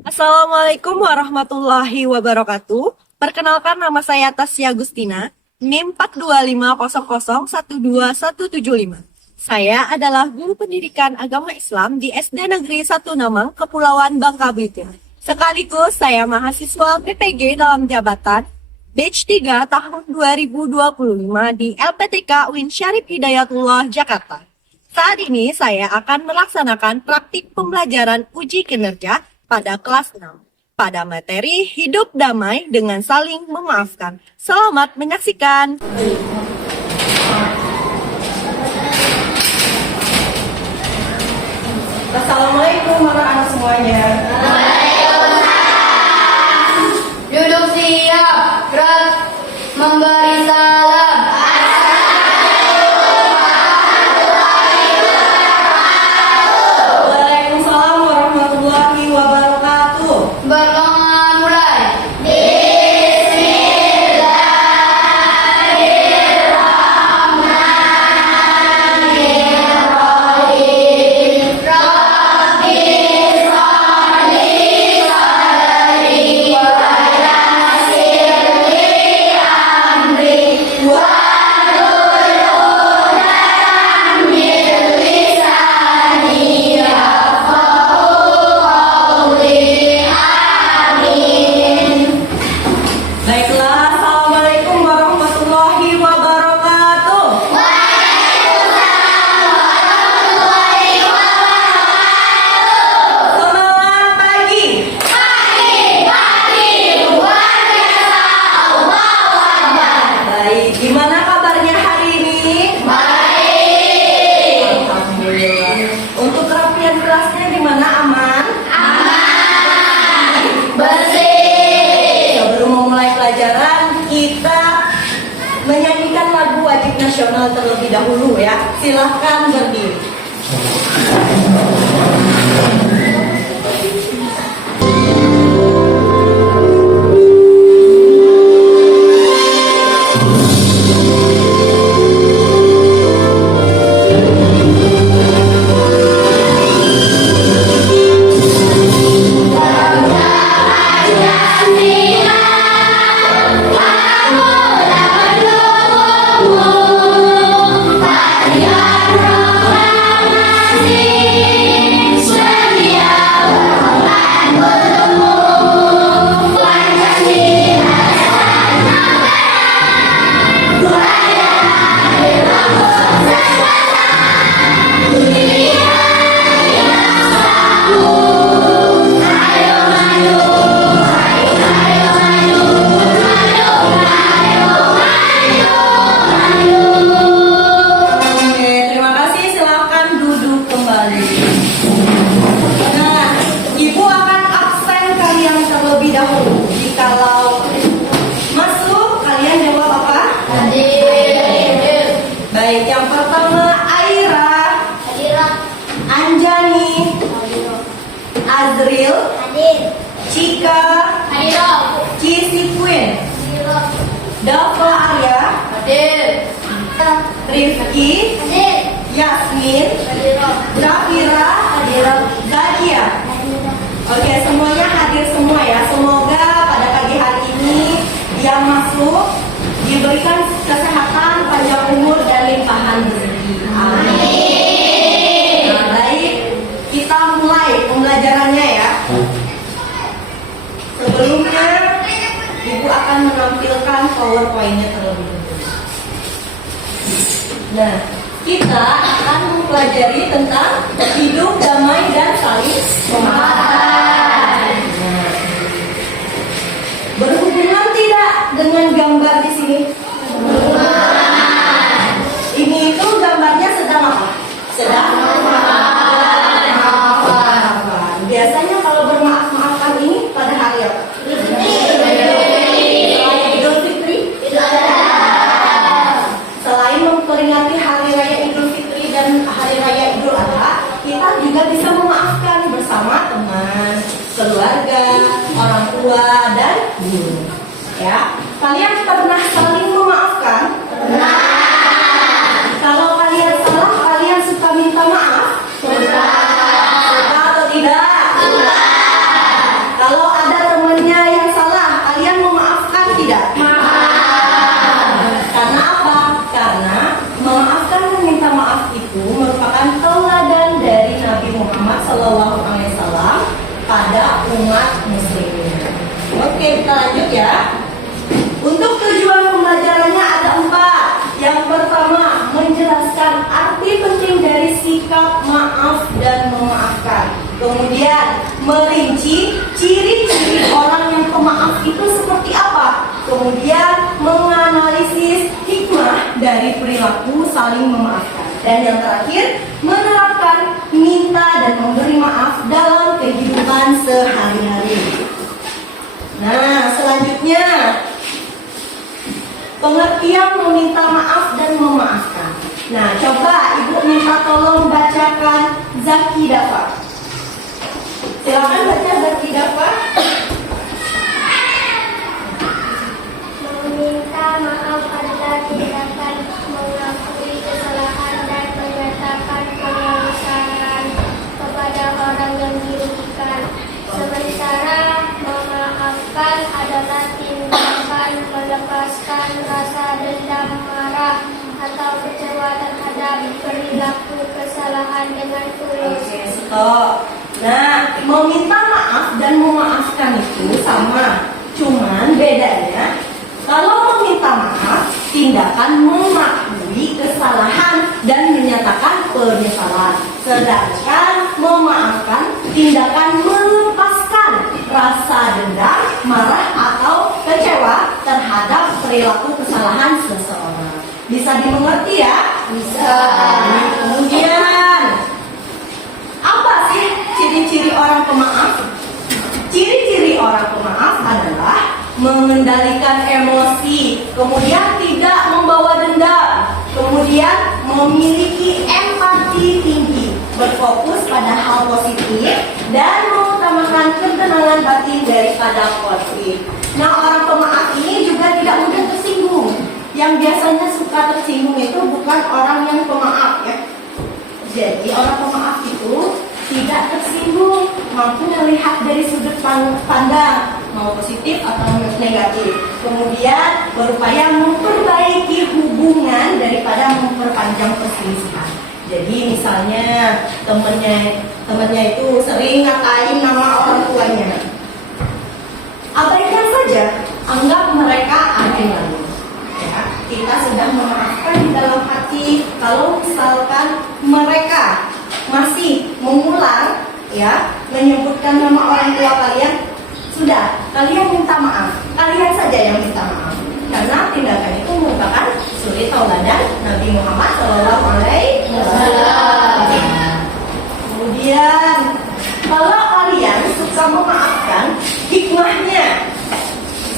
Assalamualaikum warahmatullahi wabarakatuh. Perkenalkan, nama saya Tasya Agustina, NIM 42500121175. Saya adalah guru pendidikan agama Islam di SD Negeri 1 Namang, Kepulauan Bangka Belitung. Sekaligus saya mahasiswa PPG dalam jabatan Batch 3 tahun 2025 di LPTK UIN Syarif Hidayatullah, Jakarta. Saat ini saya akan melaksanakan praktik pembelajaran uji kinerja pada kelas 6 pada materi hidup damai dengan saling memaafkan. Selamat menyaksikan. Assalamualaikum warahmatullahi semuanya. Duduk siap, gerak, memberi salam. Waalaikumsalam warahmatullahi wabarakatuh. Berlengan mulai. Baiklah, Assalamualaikum warahmatullahi wabarakatuh. Selamat pagi. Baik, gimana kabarnya hari ini? Alhamdulillah. Untuk kerapian kelasnya gimana? Aman? Sebelum memulai pelajaran, kita menyanyikan lagu wajib nasional terlebih dahulu ya. Silahkan berdiri. Oke, terima kasih. Silahkan duduk kembali. Nah, Ibu akan absen kalian terlebih dahulu. Jikalau masuk, kalian jawab apa? Baik, yang pertama Aira, Anjani, Azril, Cika, Cisipuen, Dava Arya, Rifki, Yasmin, Zafira, Zakia. Oke, semuanya hadir semua ya. Semoga pada pagi hari ini yang masuk diberikan kesehatan, panjang umur, dan limpahan rezeki. Amin. Nah, baik, kita mulai pembelajarannya ya. Sebelumnya, Ibu akan menampilkan PowerPoint-nya terlebih dahulu. Nah, kita akan mempelajari tentang hidup damai dan saling memaafkan. Nah, berhubungan tidak dengan gambar di sini? Ini itu gambarnya sedang apa? Sedang maaf-maafan. Biasanya kalau bermaaf-maafan ini pada hari apa? Selain Idul Fitri? Selain memperingati Hari Raya Idul Fitri dan Hari Raya Idul Adha, kita juga bisa memaafkan bersama teman, keluarga, orang tua, dan guru. Ya, kalian pernah saling memaafkan? Kalau kalian salah, kalian suka minta maaf? Suka atau tidak? bersikap maaf dan memaafkan. Kemudian merinci ciri-ciri orang yang pemaaf itu seperti apa. Kemudian menganalisis hikmah dari perilaku saling memaafkan. Dan yang terakhir, menerapkan minta dan memberi maaf dalam kehidupan sehari-hari. Nah, selanjutnya pengertian meminta maaf dan memaafkan. Nah, coba Ibu minta tolong bacakan Zaki Dafa. Silakan baca Zaki Dafa. Meminta maaf adalah tindakan mengakui kesalahan dan menyatakan penyesalan kepada orang yang dirugikan. Sementara memaafkan adalah tindakan melepaskan rasa dendam, marah, atau kecewa terhadap perilaku kesalahan dengan tulus. Oke, stop. Nah, meminta maaf dan memaafkan itu sama. Cuman bedanya, kalau meminta maaf, tindakan mengakui kesalahan dan menyatakan penyesalan. Sedangkan memaafkan, tindakan melepaskan rasa dendam, marah, atau kecewa terhadap perilaku kesalahan seseorang. Bisa dimengerti ya? Bisa. Kemudian, apa sih ciri-ciri orang pemaaf? Ciri-ciri orang pemaaf adalah mengendalikan emosi, kemudian tidak membawa dendam, kemudian memiliki empati tinggi, berfokus pada hal positif, dan mengutamakan ketenangan batin daripada konflik. Nah, orang pemaaf ini juga tidak mudah tersinggung. Yang biasanya suka tersinggung itu bukan orang yang pemaaf ya. Jadi orang pemaaf itu tidak tersinggung, mampu melihat dari sudut pandang, mau positif atau negatif. Kemudian berupaya memperbaiki hubungan daripada memperpanjang perselisihan. Jadi misalnya temennya itu sering ngatain nama orang tuanya, abaikan saja, anggap mereka ada yang lalu. Ya, kita sudah memaafkan di dalam hati. Kalau misalkan mereka masih mengulang, ya, menyebutkan nama orang tua kalian, sudah, kalian minta maaf. Kalian saja yang minta maaf. Karena tindakan itu merupakan suri tauladan Nabi Muhammad SAW. Kemudian, kalau kalian suka memaafkan, hikmahnya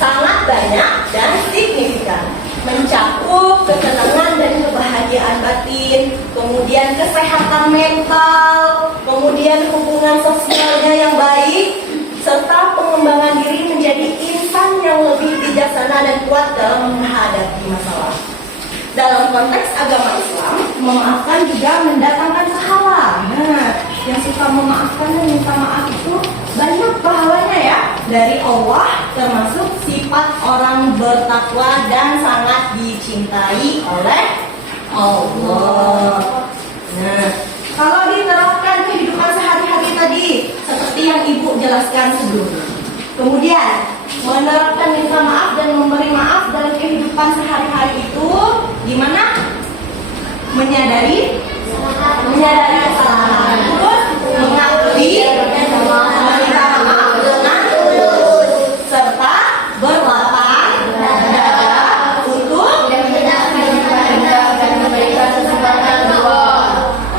sangat banyak dan signifikan. Mencakup ketenangan dan kebahagiaan batin, kemudian kesehatan mental, kemudian hubungan sosialnya yang baik, serta pengembangan diri menjadi insan yang lebih bijaksana dan kuat dalam menghadapi masalah. Dalam konteks agama Islam, memaafkan juga mendatangkan pahala. Nah, yang suka memaafkan dan minta maaf itu banyak pahalanya ya dari Allah, termasuk sifat orang bertakwa dan sangat dicintai oleh Allah. Nah, kalau diterapkan kehidupan sehari-hari tadi, seperti yang Ibu jelaskan sebelumnya. Kemudian, menerapkan minta maaf dan memberi maaf dalam kehidupan sehari-hari itu gimana? Menyadari kesalahan, terus mengakui, meminta maaf dengan tulus, serta berlapang dada untuk memberikan kesempatan kedua.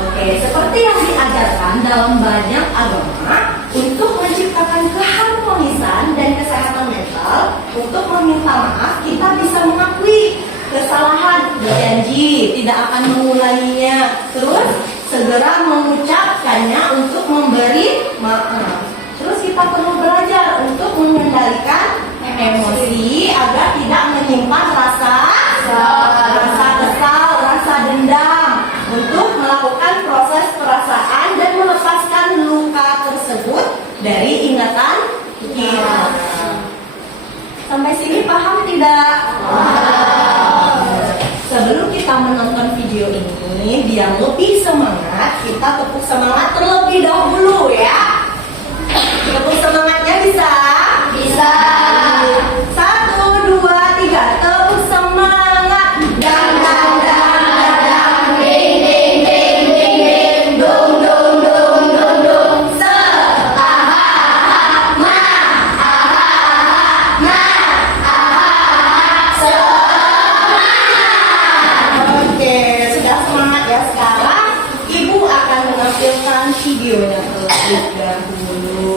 Oke, seperti yang diajarkan dalam banyak agama, untuk menciptakan keharmonisan dan kesehatan mental, untuk meminta maaf, kita bisa mengakui kesalahan, berjanji tidak akan mengulanginya, terus segera mengucapkannya untuk memberi maaf. Terus kita perlu belajar untuk mengendalikan emosi agar tidak menyimpan rasa kesal, rasa dendam, untuk melakukan proses perasaan dan melepaskan luka tersebut dari ingatan kita. Sampai sini paham tidak? Sebelum kita menonton video ini, biar lebih semangat, kita tepuk semangat terlebih dahulu ya. Tepuk semangatnya bisa? Bisa. 1, 2, 3, tepuk semangat. Dang dang dang dang dang, ding ding ding ding ding, videonya terlebih dahulu.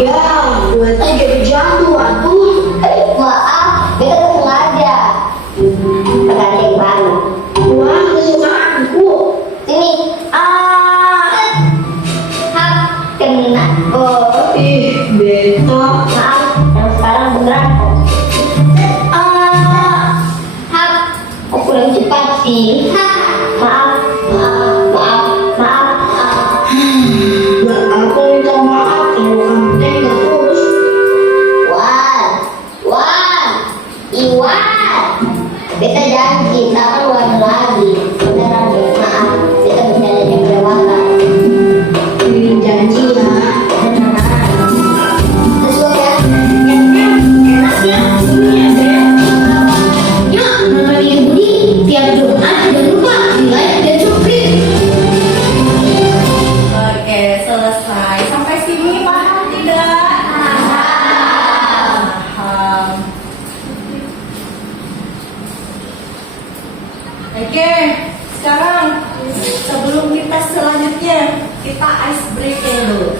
Ya, berarti jadi jatuh atuh. Maaf, beta tak sengaja. Pengganti yang baru. Wah, kesukaanku. Sini. Hap, kena. Oh, Ih, beta. maaf. Yang sekarang beneran kok. Hap, kok kurang cepat sih? Maaf, maaf, maaf, maaf. Dan aku minta maaf kalau kamu tega terus. Wan, Wan, Iwan. Beta janji, tak akan ulang lagi. Beneran deh, maaf. Beta bercandanya kelewatan. Ini janji ya. Beneran. Sesuai ya. Enaknya ini ya deh. Yuk, namanya Budi. Tiap Jumat jangan lupa di like dan subscribe. Oke, selesai. Sampai sini paham tidak? Paham. Oke, sekarang sebelum kita selanjutnya, kita ice breaking dulu.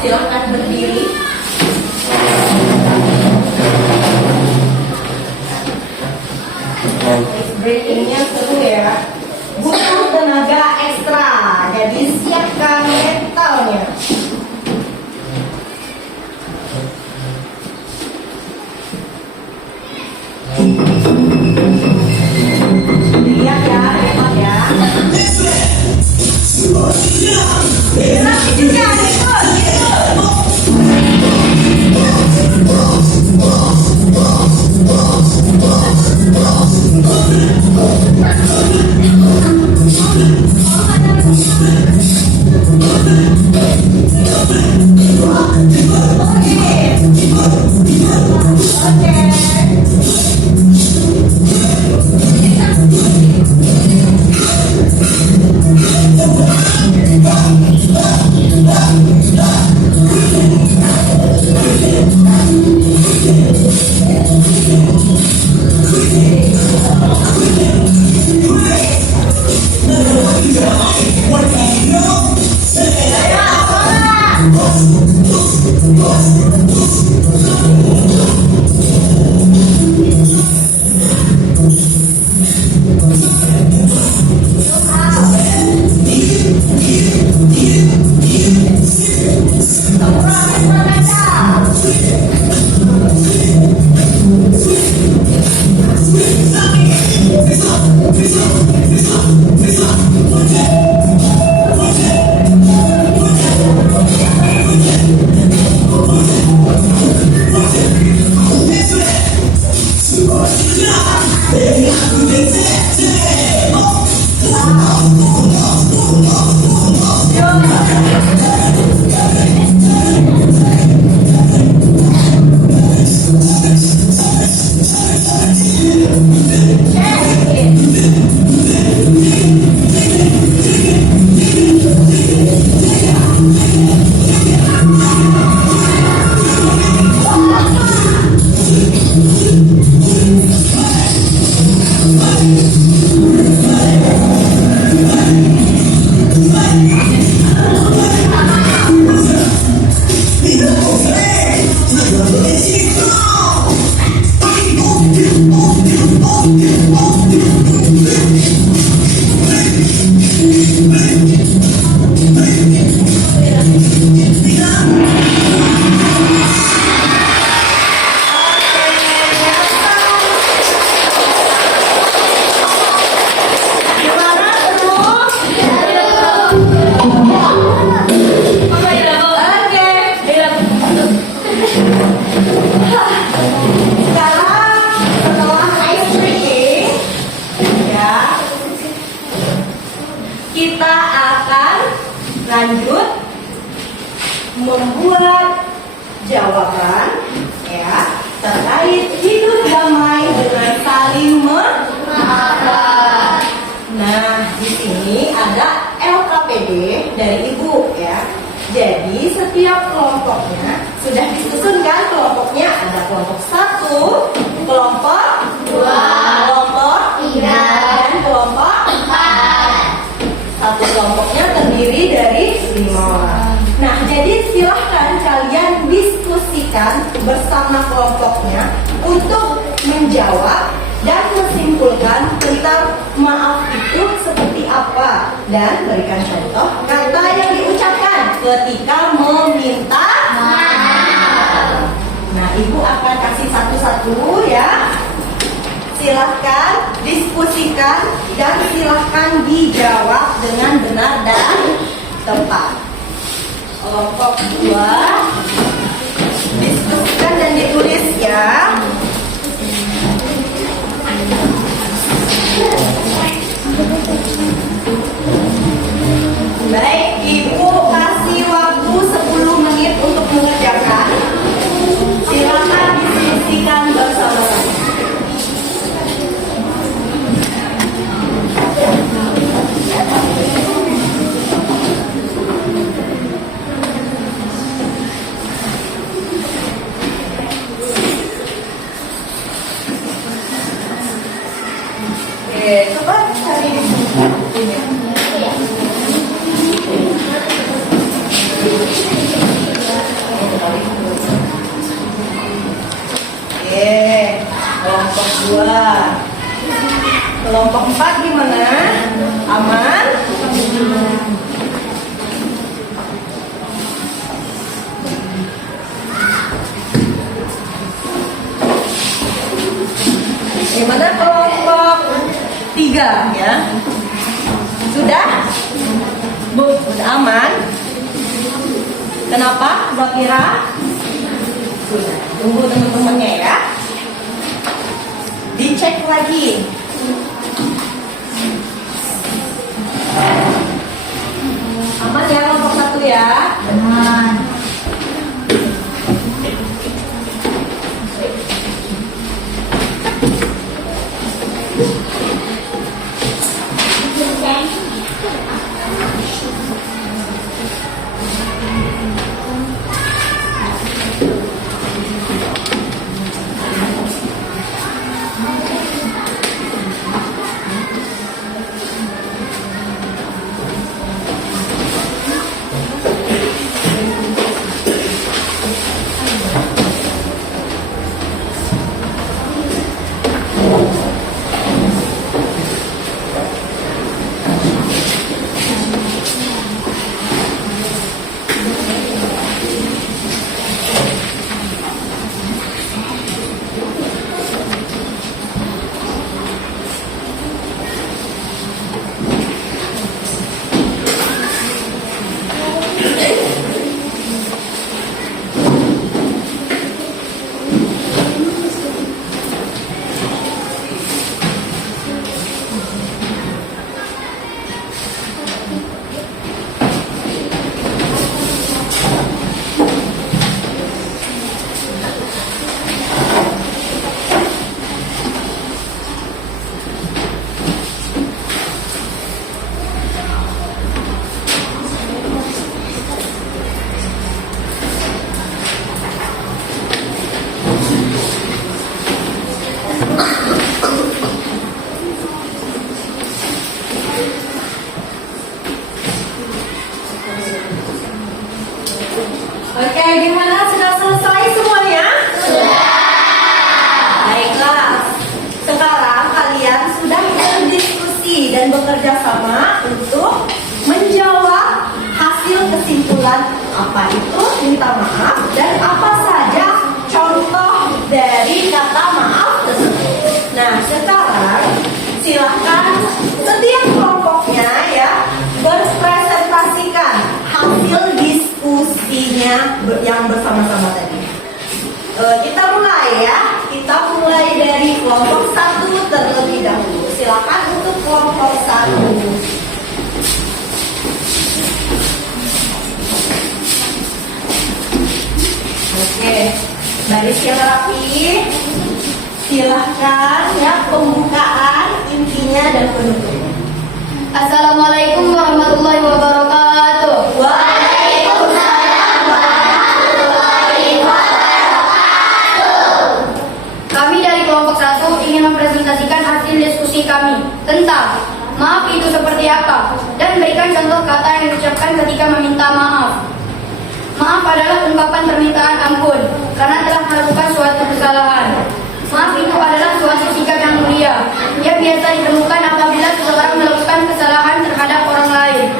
Silakan berdiri. Ice breakingnya seru ya. Butuh tenaga ekstra, jadi siapkan mentalnya. Lihat ya, hebat ya. Gerak juga, ikut. lanjut membuat jawaban ya terkait hidup damai dengan saling memaafkan. Nah, di sini ada LKPD dari Ibu ya. Jadi setiap kelompoknya sudah disusun kan, kelompoknya ada kelompok 1, kelompok 2, kelompok 3, dan kelompok 4. Satu kelompoknya terdiri dari 5 orang. Nah, jadi silahkan kalian diskusikan bersama kelompoknya untuk menjawab dan menyimpulkan tentang maaf itu seperti apa dan berikan contoh kata yang diucapkan ketika meminta maaf. Nah, Ibu akan kasih satu-satu ya. Silahkan diskusikan dan silahkan dijawab dengan benar dan tepat. Kelompok 2, diskusikan dan ditulis ya. Baik, Ibu kasih waktu 10 menit untuk mengerjakan. Silakan diskusikan bersama-sama. Oke, coba cari di sini. Oke, kelompok 2. Kelompok 4 gimana? Aman? Gimana kelompok 3 ya? Sudah? Bu, sudah aman? Kenapa? Kira-kira? Sudah. Tunggu teman-temannya ya. Dicek lagi. Aman ya kelompok 1 ya? Aman. Oke, gimana? Sudah selesai semuanya? Sudah. Baiklah. Sekarang kalian sudah berdiskusi dan bekerja sama untuk menjawab hasil kesimpulan apa itu minta maaf dan apa saja contoh dari kata maaf tersebut. Nah, sekarang silahkan setiap kelompoknya ya berpresentasikan hasil diskusinya yang bersama-sama tadi. Kita mulai ya. Kita mulai dari kelompok 1 terlebih dahulu. Silakan untuk kelompok 1. Oke, baris yang rapi. Silahkan ya pembukaan, intinya dan penutupnya. Assalamualaikum warahmatullahi wabarakatuh. Waalaikumsalam warahmatullahi wabarakatuh. Kami dari kelompok 1 ingin mempresentasikan hasil diskusi kami tentang maaf itu seperti apa dan berikan berikan contoh kata yang diucapkan ketika meminta maaf. Maaf adalah ungkapan permintaan ampun karena telah melakukan suatu kesalahan. Maaf itu adalah suatu sikap yang mulia. Ia biasa ditemukan apabila seseorang melakukan kesalahan terhadap orang lain.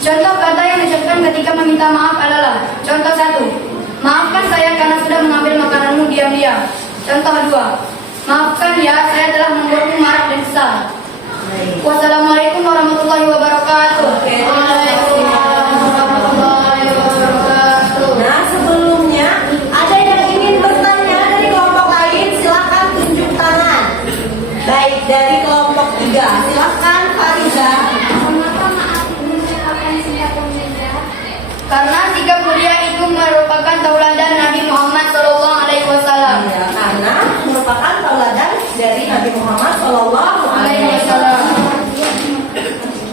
Contoh kata yang diucapkan ketika meminta maaf adalah: contoh 1, maafkan saya karena sudah mengambil makananmu diam-diam. Contoh 2, maafkan ya, saya telah membuatmu marah dan kesal. Wassalamualaikum warahmatullahi wabarakatuh. Waalaikumsalam warahmatullahi wabarakatuh. Nah, sebelumnya ada yang ingin bertanya dari kelompok lain, silakan tunjuk tangan. Baik, dari kelompok 3, silakan Fariza. Mengapa maaf itu merupakan sikap mulia? Karena sikap mulia itu merupakan tauladan Nabi Muhammad SAW. Ya, karena merupakan tauladan dari Nabi Muhammad SAW.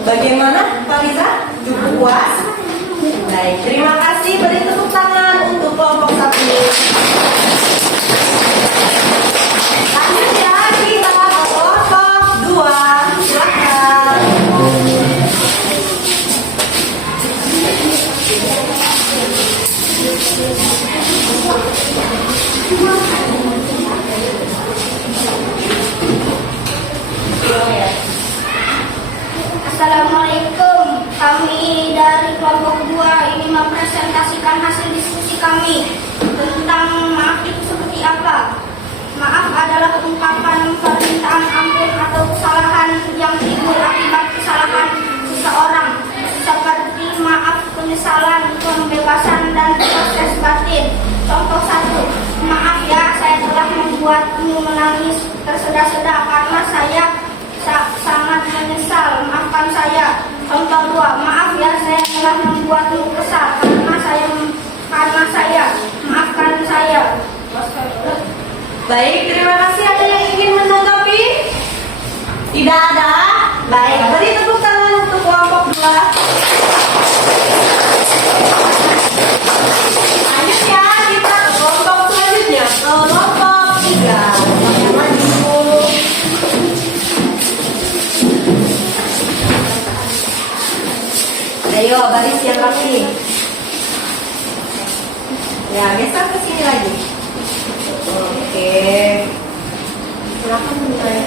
Bagaimana Fariza? Cukup puas? Baik, terima kasih. Beri tepuk tangan untuk kelompok 1. Lanjut ya, kita ke kelompok 2. Silakan. Assalamualaikum. Kami dari kelompok 2 ini mempresentasikan hasil diskusi kami tentang maaf itu seperti apa. Maaf adalah ungkapan permintaan ampun atau kesalahan yang timbul akibat kesalahan seseorang, seperti maaf, penyesalan, pembebasan, dan proses batin. Contoh 1, maaf ya, saya telah membuatmu menangis tersedak-sedak karena saya sangat menyesal, maafkan saya. Contoh 2, maaf ya, saya telah membuatmu kesal karena saya, maafkan saya. Baik, terima kasih. Ada yang ingin menanggapi? Tidak ada? Baik, beri tepuk tangan untuk kelompok 2. Lanjut ya, kita ke kelompok selanjutnya. Kelompok 3. Yang maju. Ayo, baris yang rapi. Ya, geser ke sini lagi. Oke. Silakan mulai.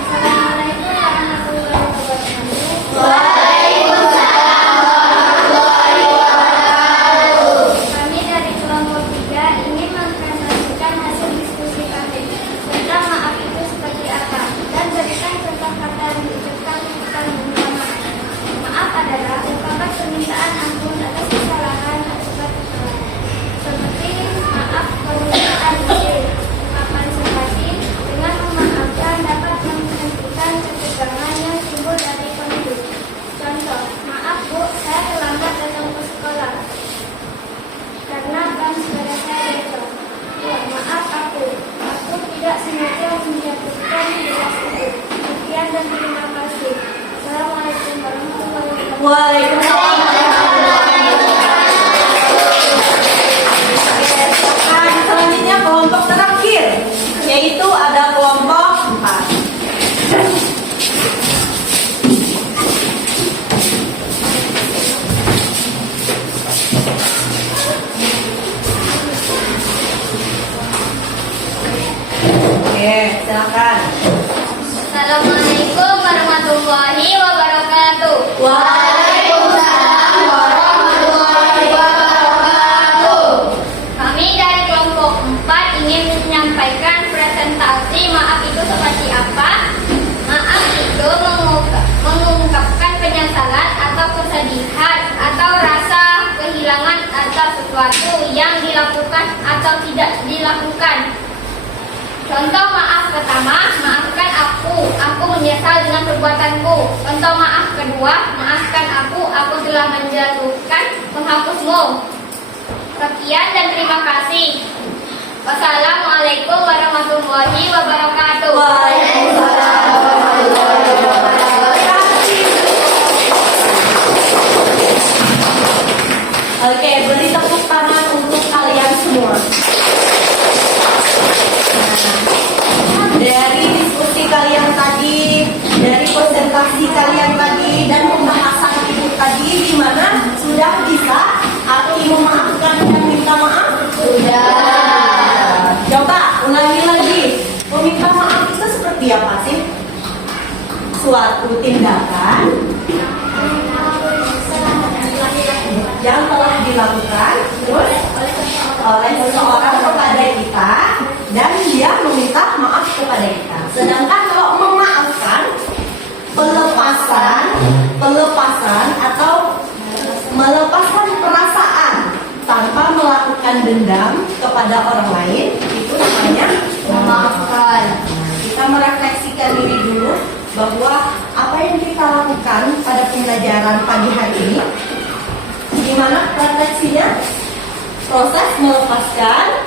Assalamualaikum warahmatullahi wabarakatuh. Kami dari kelompok 3 ingin mempresentasikan hasil diskusi kami tentang maaf itu seperti apa dan berikan contoh kata yang diucapkan ketika meminta maaf. Maaf adalah ungkapan permintaan ampun atas kesalahan akibat kesalahan. Seperti maaf permintaan izin, ungkapan simpati dengan memaafkan dapat menghentikan ketegangan yang timbul dari konflik. Contoh, maaf Bu, saya terlambat datang ke sekolah karena ban sepeda saya jatuh. Ya, maaf aku tidak sengaja menjatuhkan gelas itu. Sekian dan terima kasih. Assalamualaikum warahmatullahi wabarakatuh. Waalaikumsalam. Oke, selanjutnya kelompok terakhir, yaitu ada kelompok 4. Oke, silakan. Assalamualaikum warahmatullahi wabarakatuh. Waalaikumsalam warahmatullahi wabarakatuh. Kami dari kelompok 4 ingin menyampaikan presentasi maaf itu seperti apa. Maaf itu mengungkapkan penyesalan atau kesedihan atau rasa kehilangan atas sesuatu yang dilakukan atau tidak dilakukan. Contoh maaf pertama, maafkan aku menyesal dengan perbuatanku. Contoh maaf kedua, maafkan aku telah menjatuhkan penghapusmu. Sekian dan terima kasih. Wassalamualaikum warahmatullahi wabarakatuh. Waalaikumsalam warahmatullahi wabarakatuh. Oke, beri tepuk tangan untuk kalian semua. Dari diskusi kalian tadi, dari presentasi kalian tadi, dan pembahasan suatu tindakan yang telah dilakukan terus oleh seseorang kepada kita dan dia meminta maaf kepada kita. Sedangkan kalau memaafkan, pelepasan atau melepaskan perasaan tanpa melakukan dendam kepada orang lain, itu namanya memaafkan. Kita merefleksikan diri dulu bahwa apa yang kita lakukan pada pembelajaran pagi hari ini, gimana refleksinya? Proses melepaskan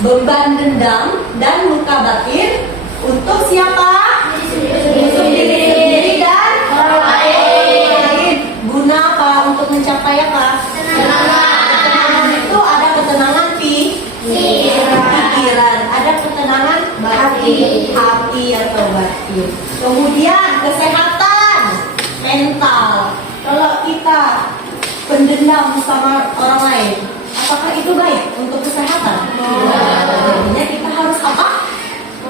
beban dendam dan luka batin untuk siapa? Untuk diri sendiri dan orang lain. Guna apa? Untuk mencapai apa? Ketenangan itu ada ketenangan pikiran, ada ketenangan hati atau batin. Kemudian kesehatan mental. Kalau kita pendendam sama orang lain, apakah itu baik untuk kesehatan? Jadinya kita harus apa?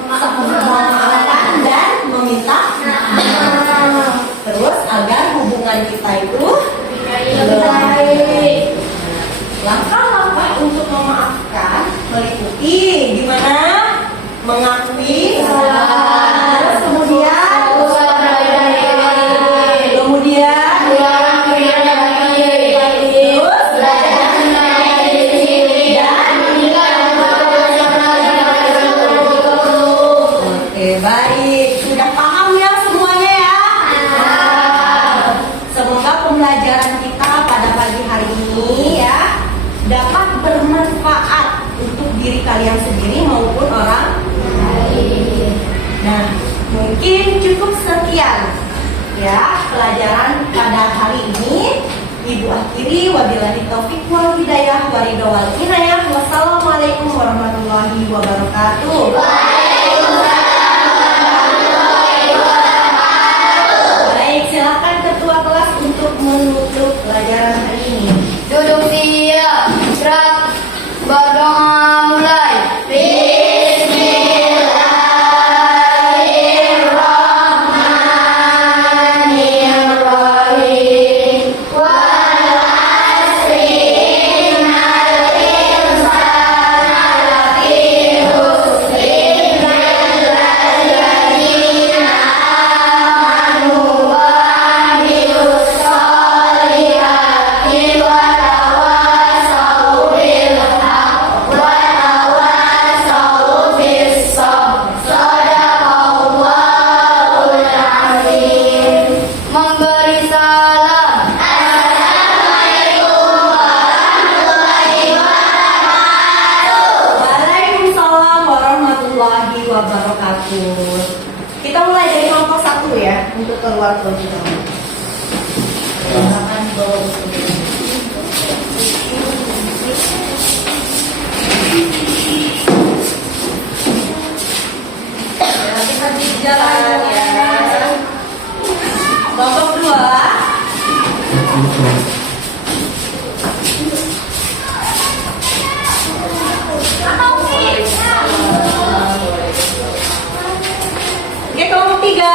Memaafkan dan meminta maaf. Terus agar hubungan kita itu baik. Langkah-langkah untuk memaafkan meliputi gimana? Mengakui kesalahan. Terus kemudian baik, sudah paham ya semuanya ya? Semoga pembelajaran kita pada pagi hari ini ya dapat bermanfaat untuk diri kalian sendiri maupun orang lain. Nah, mungkin cukup sekian ya pelajaran pada hari ini. Ibu akhiri, wabillahi taufiq wal hidayah, waridho wal inayah. Wassalamualaikum warahmatullahi wabarakatuh. Silakan ketua kelas untuk menutup pelajaran hari ini. Duduk siap, gerak, berdoa mulai. Bismillahirrahmanirrahim. Wal asri innal insana lafi khusr illa alladzina amanu wa amilus solihati wa tawasaw bil haqq wa tawasaw bis sabr. Shadaqallahul azim. Memberi salam. Assalamualaikum warahmatullahi wabarakatuh. Waalaikumsalam warahmatullahi wabarakatuh. Kita mulai dari kelompok 1 ya untuk keluar kelompok. Silakan bawa buku. Hati-hati di jalan ya. Kelompok 2. Oke, kelompok 3.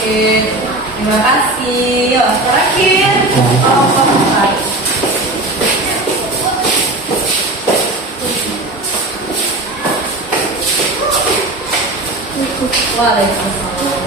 Oke, terima kasih. Yuk, terakhir kelompok 4. Waalaikumsalam.